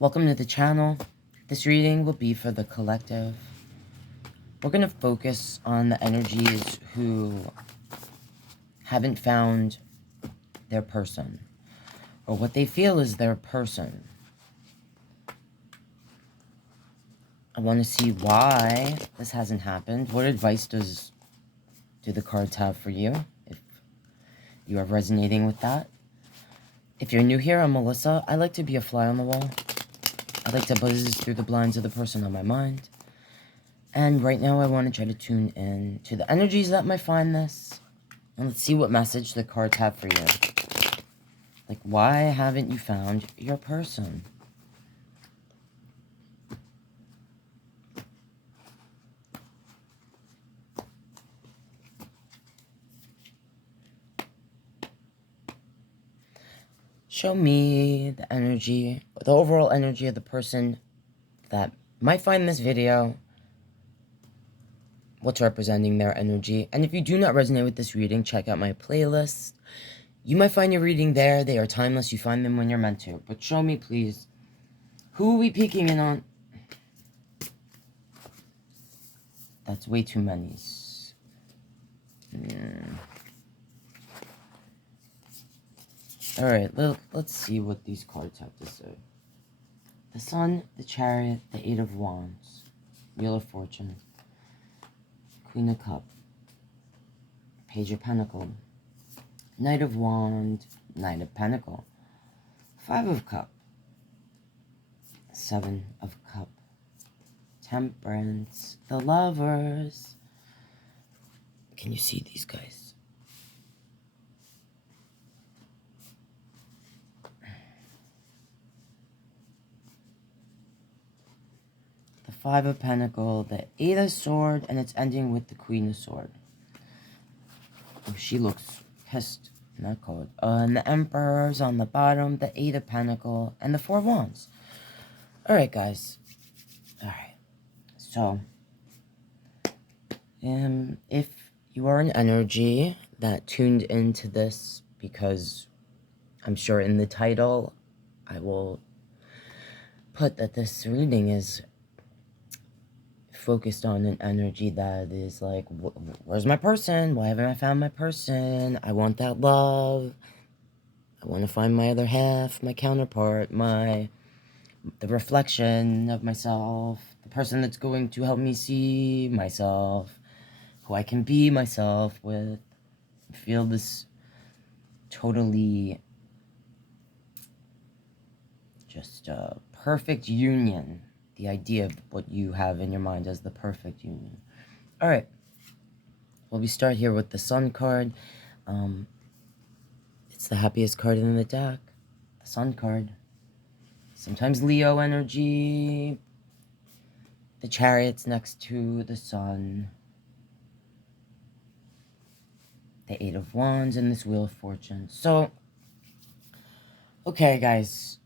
Welcome to the channel. This reading will be for the collective. We're going to focus on the energies who haven't found their person, or what they feel is their person. I want to see why this hasn't happened. What advice do the cards have for you, if you are resonating with that? If you're new here, I'm Melissa. I like to be a fly on the wall. I like to buzz through the blinds of the person on my mind. And right now I want to try to tune in to the energies that might find this. And let's see what message the cards have for you. Like, why haven't you found your person? Show me the energy, the overall energy of the person that might find this video. What's representing their energy. And if you do not resonate with this reading, check out my playlist. You might find your reading there. They are timeless. You find them when you're meant to. But show me, please. Who are we peeking in on? That's way too many. Alright, let's see what these cards have to say. The Sun, the Chariot, the Eight of Wands, Wheel of Fortune, Queen of Cups, Page of Pentacles, Knight of Wands, Knight of Pentacles, Five of Cups, Seven of Cups, Temperance, the Lovers. Can you see these guys? The Five of Pentacles, the Eight of Swords, and it's ending with the Queen of Swords. Oh, she looks pissed in that card. And the Emperor's on the bottom, the Eight of Pentacles, and the Four of Wands. Alright, guys. Alright. So, if you are an energy that tuned into this, because I'm sure in the title I will put that this reading is focused on an energy that is like, where's my person? Why haven't I found my person? I want that love. I want to find my other half, my counterpart, the reflection of myself, the person that's going to help me see myself, who I can be myself with. Feel this totally just a perfect union. The idea of what you have in your mind as the perfect union. Alright. Well, we start here with the Sun card. It's the happiest card in the deck. The Sun card. Sometimes Leo energy. The Chariot's next to the Sun. The Eight of Wands and this Wheel of Fortune. So, okay, guys.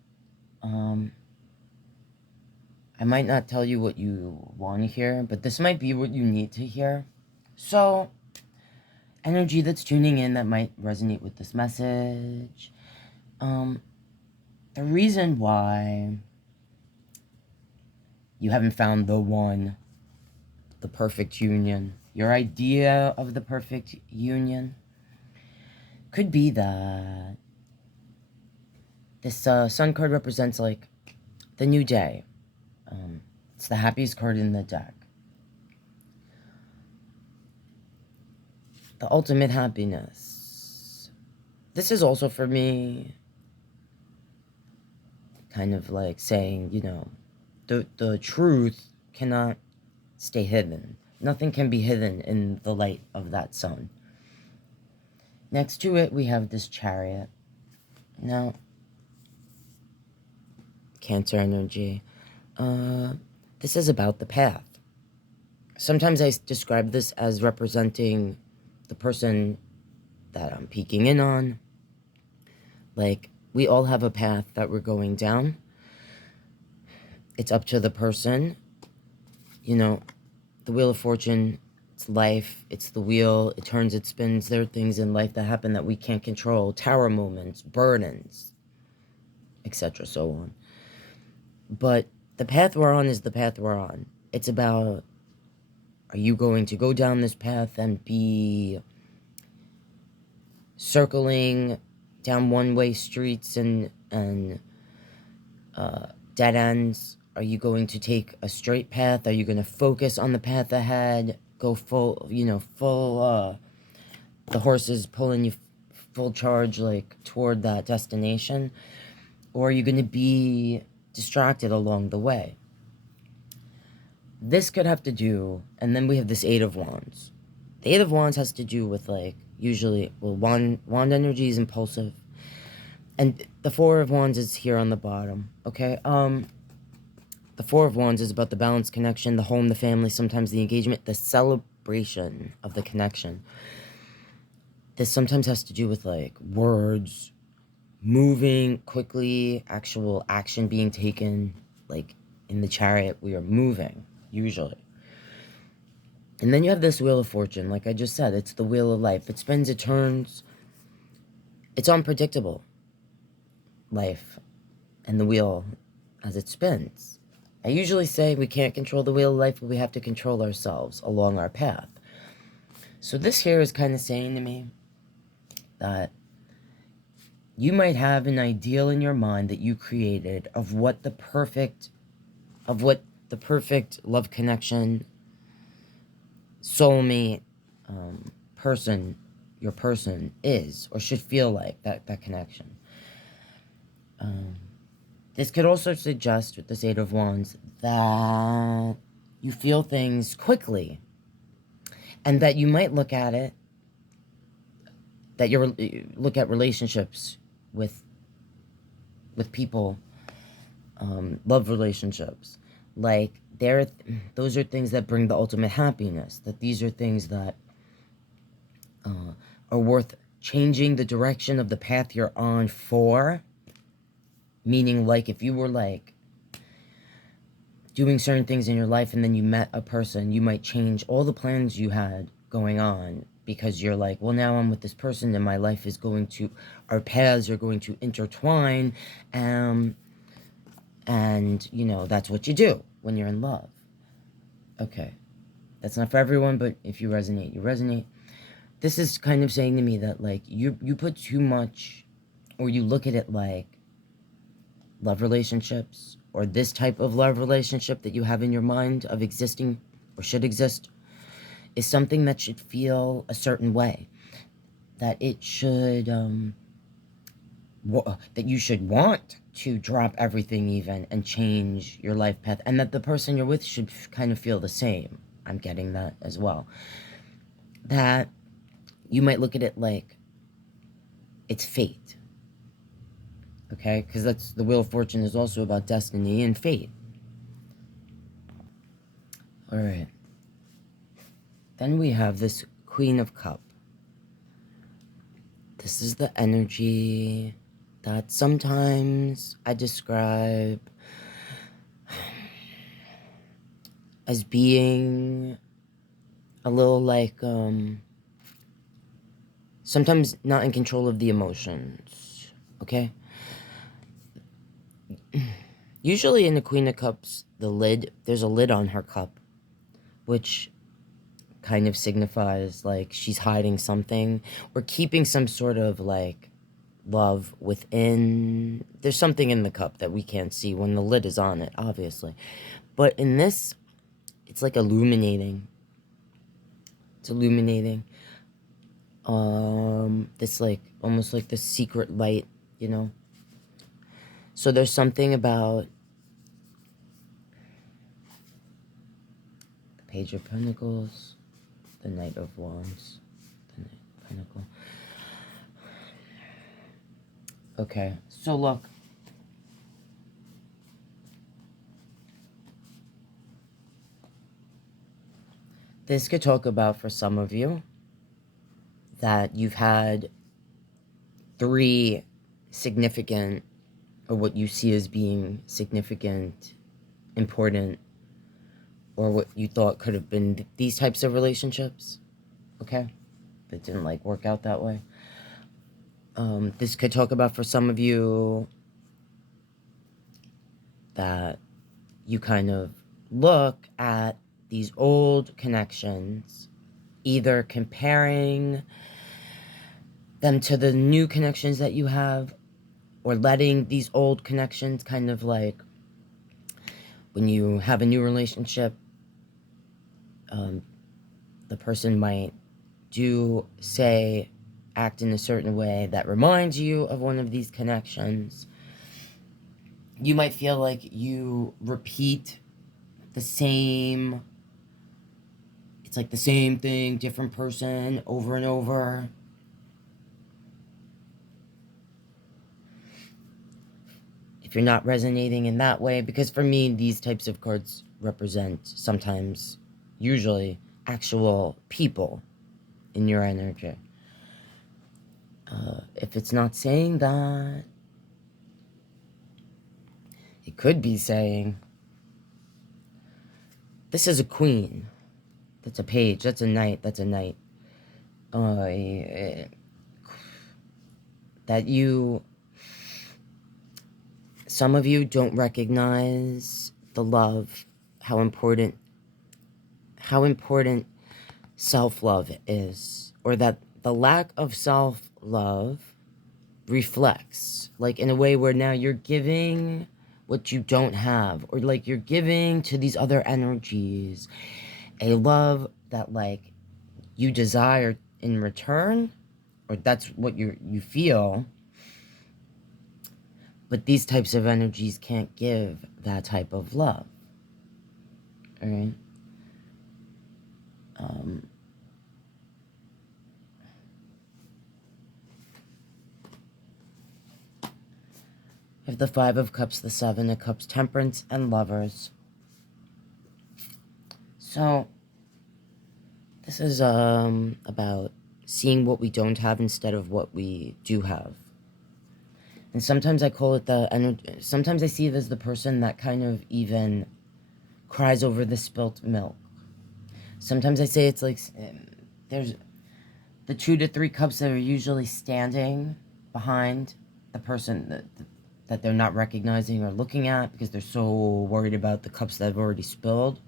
I might not tell you what you want to hear, but this might be what you need to hear. So, energy that's tuning in that might resonate with this message. The reason why you haven't found the one, the perfect union, your idea of the perfect union, could be that this Sun card represents like the new day. It's the happiest card in the deck. The ultimate happiness. This is also for me kind of like saying, you know, the truth cannot stay hidden. Nothing can be hidden in the light of that sun. Next to it, we have this Chariot. Now, Cancer energy. This is about the path. Sometimes I describe this as representing the person that I'm peeking in on. Like, we all have a path that we're going down. It's up to the person. You know, the Wheel of Fortune, it's life, it's the wheel, it turns, it spins. There are things in life that happen that we can't control. Tower moments, burdens, etc., so on. But the path we're on is the path we're on. It's about, are you going to go down this path and be circling down one-way streets and dead ends? Are you going to take a straight path? Are you going to focus on the path ahead? Go full, the horse is pulling you full charge, like, toward that destination? Or are you going to be distracted along the way? This could have to do, and then we have this Eight of Wands. The Eight of Wands has to do with, like, usually, well, wand energy is impulsive. And the Four of Wands is here on the bottom, okay? The Four of Wands is about the balanced connection, the home, the family, sometimes the engagement, the celebration of the connection. This sometimes has to do with, like, words, moving quickly, actual action being taken. Like, in the Chariot, we are moving, usually. And then you have this Wheel of Fortune. Like I just said, it's the wheel of life. It spins, it turns. It's unpredictable, life, and the wheel as it spins. I usually say we can't control the wheel of life, but we have to control ourselves along our path. So this here is kind of saying to me that you might have an ideal in your mind that you created of what the perfect love connection, soulmate, your person is, or should feel like, that connection. This could also suggest, with this Eight of Wands, that you feel things quickly, and that you might look at it, that you look at relationships with people, love relationships, like those are things that bring the ultimate happiness, that these are things that are worth changing the direction of the path you're on for. Meaning, like, if you were, like, doing certain things in your life and then you met a person, you might change all the plans you had going on because you're like, well, now I'm with this person and my life is going to, our paths are going to intertwine, and, you know, that's what you do when you're in love. Okay. That's not for everyone, but if you resonate, you resonate. This is kind of saying to me that, like, you put too much, or you look at it like love relationships, or this type of love relationship that you have in your mind of existing or should exist, is something that should feel a certain way. That it should, that you should want to drop everything even and change your life path. And that the person you're with should kind of feel the same. I'm getting that as well. That you might look at it like it's fate. Okay, because that's the Wheel of Fortune is also about destiny and fate. All right. Then we have this Queen of Cup. This is the energy that sometimes I describe as being a little like, sometimes not in control of the emotions, okay? Usually in the Queen of Cups, there's a lid on her cup, which kind of signifies, like, she's hiding something or keeping some sort of, like, love within. There's something in the cup that we can't see when the lid is on it, obviously. But in this, it's like illuminating. It's illuminating. This, like, almost like the secret light, you know? So there's something about the Page of Pentacles, the Knight of Wands, the Knight of Pentacles. Okay, so look. This could talk about, for some of you, that you've had 3 significant, or what you see as being significant, important, or what you thought could have been these types of relationships, okay? That didn't, like, work out that way. This could talk about, for some of you, that you kind of look at these old connections, either comparing them to the new connections that you have, or letting these old connections kind of like, when you have a new relationship, the person might do, say, act in a certain way that reminds you of one of these connections. You might feel like you repeat the same, it's like the same thing, different person, over and over. If you're not resonating in that way, because for me, these types of cards represent sometimes, usually, actual people in your energy. If it's not saying that, it could be saying, this is a queen. That's a page. That's a knight. That's a knight. That you, some of you don't recognize the love, how important self-love is, or that the lack of self-love reflects, like in a way where now you're giving what you don't have, or like you're giving to these other energies a love that like you desire in return, or that's what you feel, but these types of energies can't give that type of love. All right. We have the Five of Cups, the Seven of Cups, Temperance, and Lovers. So this is about seeing what we don't have instead of what we do have. And sometimes I call it the energy. Sometimes I see it as the person that kind of even cries over the spilt milk. Sometimes I say it's like there's the 2 to 3 cups that are usually standing behind the person that they're not recognizing or looking at because they're so worried about the cups that have already spilled.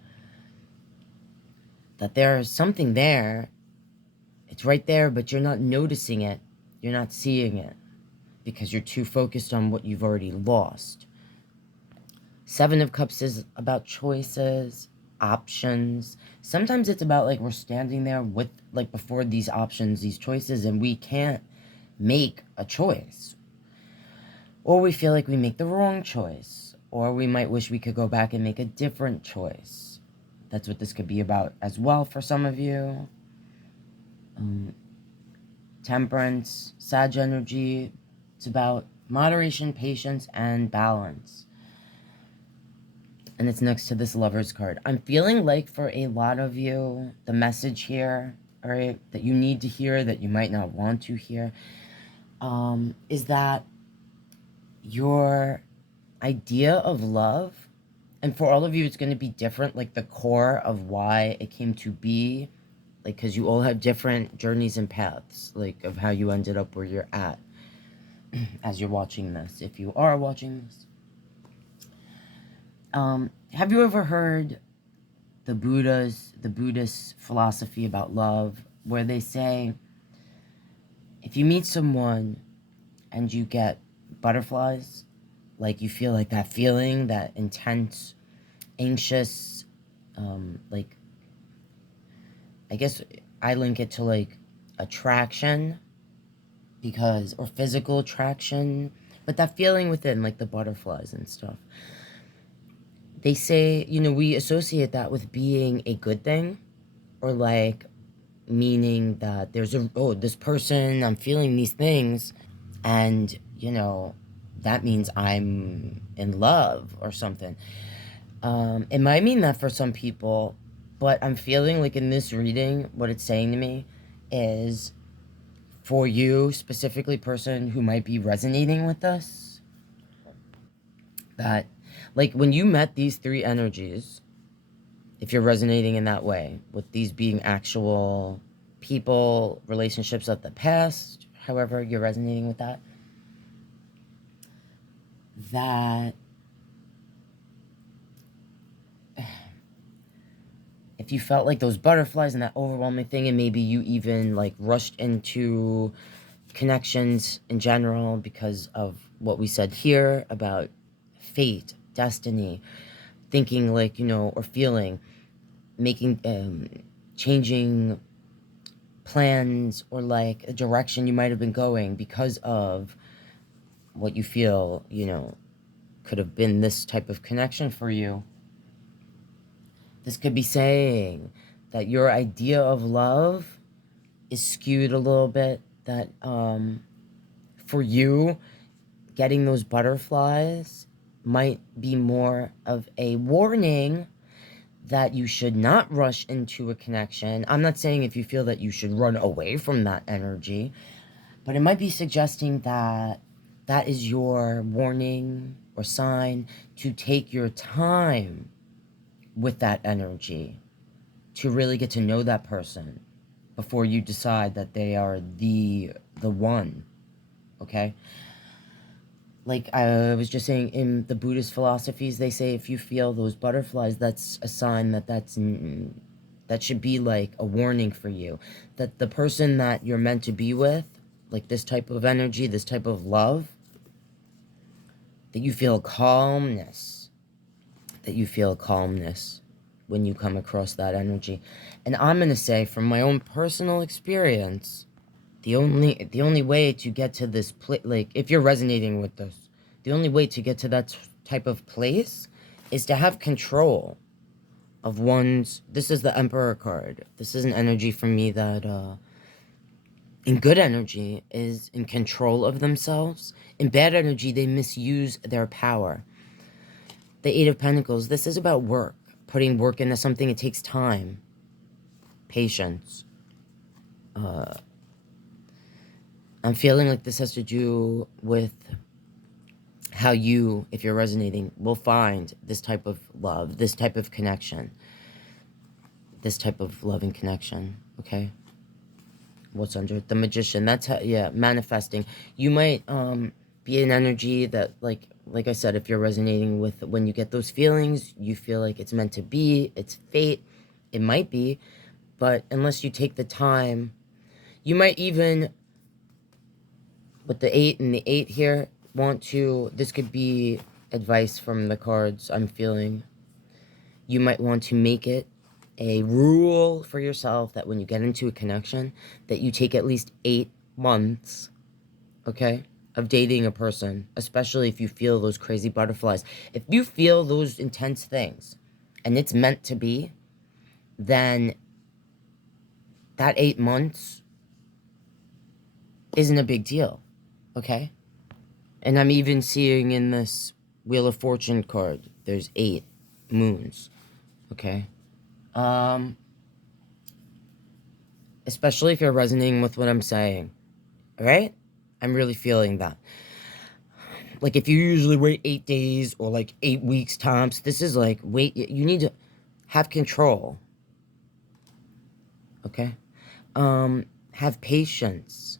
That there's something there. It's right there, but you're not noticing it. You're not seeing it because you're too focused on what you've already lost. 7 of Cups is about choices, options. Sometimes it's about like we're standing there with like before these options, these choices, and we can't make a choice. Or we feel like we make the wrong choice. Or we might wish we could go back and make a different choice. That's what this could be about as well for some of you. Temperance, Sag energy. It's about moderation, patience, and balance. And it's next to this Lover's card. I'm feeling like for a lot of you, the message here, all right, that you need to hear, that you might not want to hear, is that your idea of love, and for all of you, it's going to be different, like the core of why it came to be, like, because you all have different journeys and paths, like, of how you ended up where you're at as you're watching this, if you are watching this. Have you ever heard the Buddhist philosophy about love, where they say, if you meet someone and you get butterflies, like you feel like that feeling, that intense, anxious, like, I guess I link it to like attraction, because, or physical attraction, but that feeling within, like the butterflies and stuff. They say, you know, we associate that with being a good thing, or like meaning that there's this person, I'm feeling these things, and, you know, that means I'm in love or something. It might mean that for some people, but I'm feeling like in this reading, what it's saying to me is, for you, specifically person who might be resonating with us, that, like, when you met these 3 energies, if you're resonating in that way, with these being actual people, relationships of the past, however you're resonating with that, that if you felt like those butterflies and that overwhelming thing, and maybe you even like rushed into connections in general because of what we said here about fate, destiny, thinking like, you know, or feeling, making, changing plans or like a direction you might have been going because of what you feel, you know, could have been this type of connection for you. This could be saying that your idea of love is skewed a little bit, that for you, getting those butterflies might be more of a warning that you should not rush into a connection. I'm not saying if you feel that you should run away from that energy, but it might be suggesting that that is your warning or sign to take your time with that energy, to really get to know that person before you decide that they are the one, okay? Like I was just saying, in the Buddhist philosophies, they say if you feel those butterflies, that's a sign that that should be like a warning for you, that the person that you're meant to be with, like this type of energy, this type of love, that you feel calmness, when you come across that energy. And I'm going to say, from my own personal experience, the only way to get to this place, like if you're resonating with this, the only way to get to that type of place is to have control of one's, this is the Emperor card. This is an energy for me that, in good energy, is in control of themselves. In bad energy, they misuse their power. The Eight of Pentacles, this is about work. Putting work into something, it takes time. Patience. I'm feeling like this has to do with how you, if you're resonating, will find this type of love, this type of connection. This type of loving connection, okay? What's under it? The Magician, that's how, yeah, manifesting. You might be an energy that, like I said, if you're resonating with, when you get those feelings, you feel like it's meant to be, it's fate, it might be, but unless you take the time, you might even, with the 8 and the 8 here, want to, this could be advice from the cards I'm feeling. You might want to make it a rule for yourself that when you get into a connection, that you take at least 8 months, okay, of dating a person, especially if you feel those crazy butterflies. If you feel those intense things, and it's meant to be, then that 8 months isn't a big deal, okay? And I'm even seeing in this Wheel of Fortune card, there's 8 moons, okay? Especially if you're resonating with what I'm saying, all right? I'm really feeling that. Like, if you usually wait 8 days or, like, 8 weeks tops, this is like, wait, you need to have control, okay? Have patience.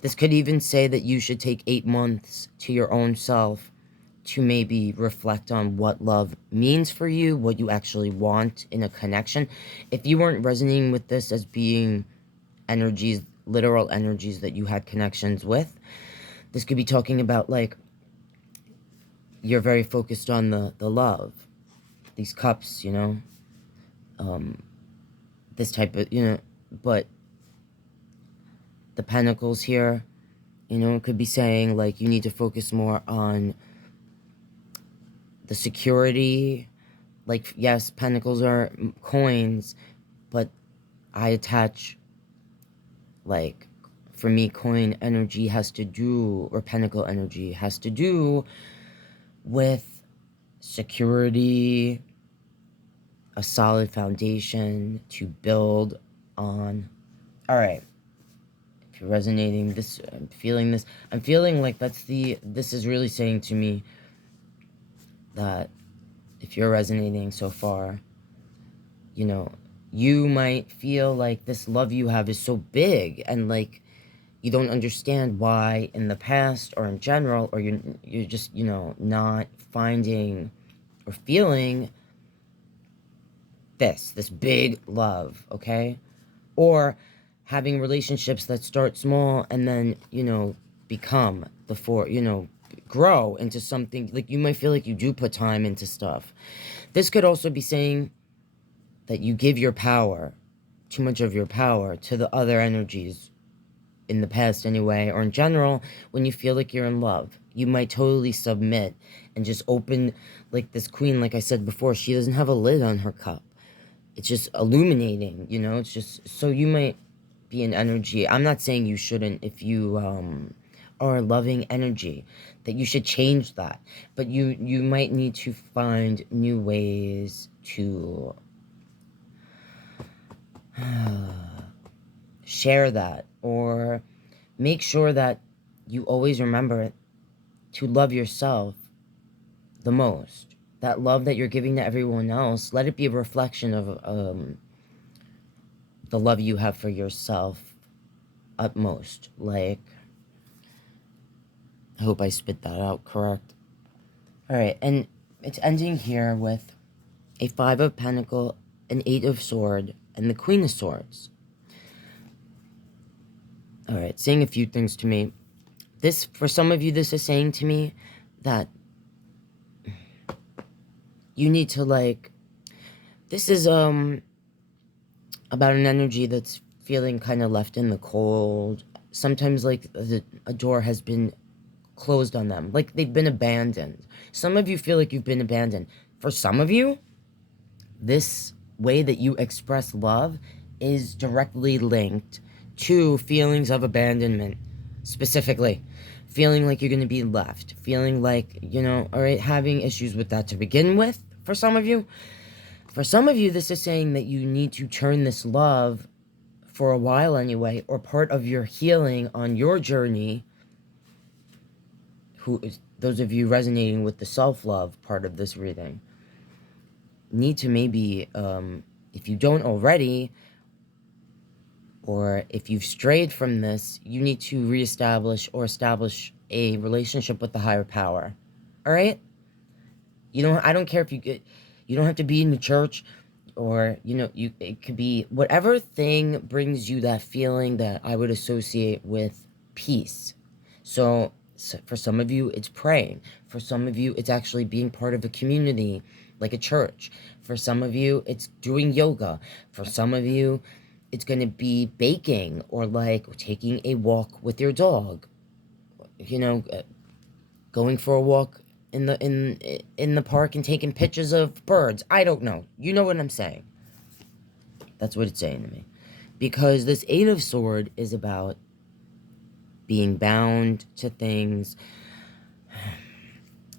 This could even say that you should take 8 months to your own self to maybe reflect on what love means for you, what you actually want in a connection. If you weren't resonating with this as being energies, literal energies that you had connections with, this could be talking about, like, you're very focused on the love, these cups, you know, this type of, you know, but the pentacles here, you know, it could be saying, like, you need to focus more on the security. Like, yes, pentacles are coins, but I attach, like, for me, coin energy has to do, or pentacle energy has to do with security, a solid foundation to build on. All right. If you're resonating this, I'm feeling this. I'm feeling like this is really saying to me that if you're resonating so far, you know, you might feel like this love you have is so big, and like you don't understand why in the past or in general, or you're just, you know, not finding or feeling this big love, okay? Or having relationships that start small and then, you know, become grow into something. Like, you might feel like you do put time into stuff. This could also be saying that you give your power, too much of your power, to the other energies in the past anyway, or in general, when you feel like you're in love. You might totally submit and just open, like this queen, like I said before, she doesn't have a lid on her cup. It's just illuminating, you know? It's just, so you might be an energy. I'm not saying you shouldn't, if you are a loving energy, that you should change that. But you might need to find new ways to share that, or make sure that you always remember to love yourself the most. That love that you're giving to everyone else, let it be a reflection of the love you have for yourself utmost. Like, I hope I spit that out correct. All right, and it's ending here with a 5 of Pentacles, an 8 of Swords, and the Queen of Swords. All right, saying a few things to me. This, for some of you, this is saying to me that you need to, like, this is about an energy that's feeling kind of left in the cold. Sometimes, like, a door has been closed on them, like they've been abandoned. Some of you feel like you've been abandoned. For some of you, this way that you express love is directly linked to feelings of abandonment, specifically feeling like you're going to be left, feeling like, you know, all right, having issues with that to begin with. For some of you, this is saying that you need to turn this love, for a while anyway, or part of your healing on your journey, those of you resonating with the self-love part of this reading, need to maybe, if you don't already, or if you've strayed from this, you need to reestablish or establish a relationship with the higher power. All right? I don't care if you don't have to be in the church, or, it could be whatever thing brings you that feeling that I would associate with peace. So for some of you, it's praying. For some of you, it's actually being part of a community, like a church. For some of you, it's doing yoga. For some of you, it's going to be baking, or like taking a walk with your dog. Going for a walk in the park and taking pictures of birds. I don't know. You know what I'm saying. That's what it's saying to me. Because this 8 of Swords is about being bound to things.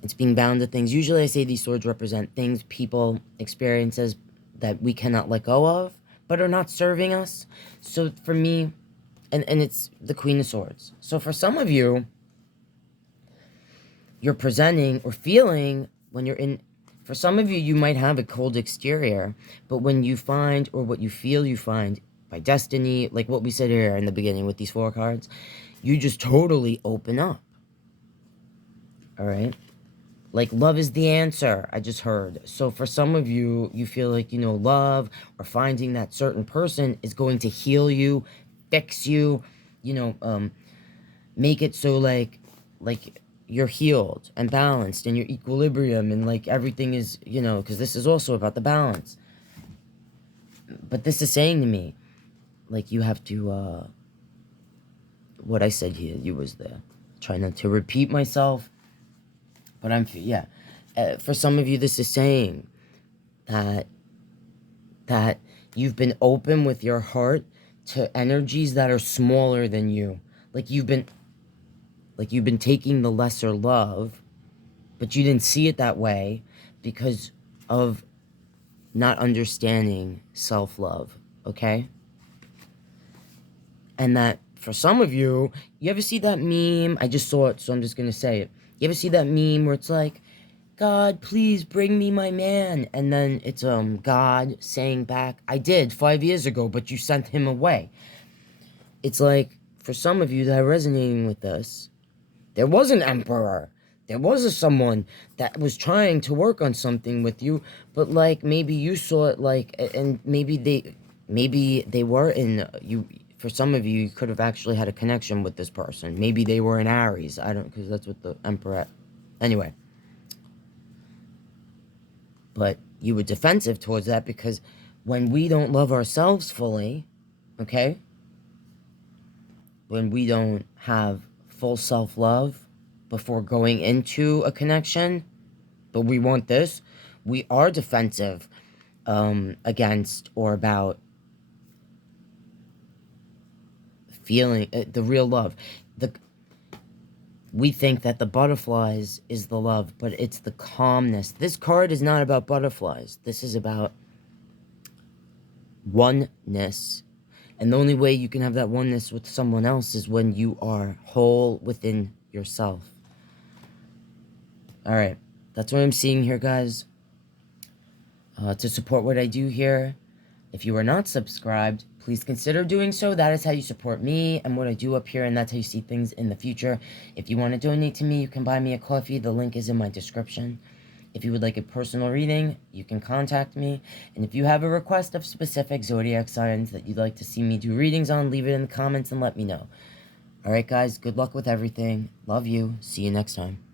It's being bound to things. Usually I say these swords represent things, people, experiences that we cannot let go of, but are not serving us. So for me, and it's the Queen of Swords. So for some of you, you're presenting or feeling when you're in, for some of you, you might have a cold exterior, but when you find, or what you feel you find by destiny, like what we said here in the beginning with these 4 cards, you just totally open up. All right? Like, love is the answer, I just heard. So for some of you, you feel like, love or finding that certain person is going to heal you, fix you, make it so like you're healed and balanced and your equilibrium, and like everything is, because this is also about the balance. But this is saying to me, like, you have to, what I said here, you was there. Try not to repeat myself, but for some of you, this is saying that you've been open with your heart to energies that are smaller than you. Like you've been taking the lesser love, but you didn't see it that way because of not understanding self-love, okay? And that for some of you, you ever see that meme? I just saw it, so I'm just going to say it. You ever see that meme where it's like, God, please bring me my man? And then it's God saying back, I did 5 years ago, but you sent him away. It's like, for some of you that are resonating with this, there was an emperor. there was someone that was trying to work on something with you, but like maybe you saw it like, and maybe they were in you. For some of you, you could have actually had a connection with this person. Maybe they were in Aries. I don't, because that's what the Emperor. Anyway, but you were defensive towards that because when we don't love ourselves fully, okay, when we don't have full self-love before going into a connection, but we want this, we are defensive against or about feeling the real love. We think that the butterflies is the love, but it's the calmness. This card is not about butterflies. This is about oneness. And the only way you can have that oneness with someone else is when you are whole within yourself. All right, that's what I'm seeing here, guys. To support what I do here, if you are not subscribed, please consider doing so. That is how you support me and what I do up here, and that's how you see things in the future. If you want to donate to me, you can buy me a coffee. The link is in my description. If you would like a personal reading, you can contact me. And if you have a request of specific zodiac signs that you'd like to see me do readings on, leave it in the comments and let me know. All right, guys, good luck with everything. Love you. See you next time.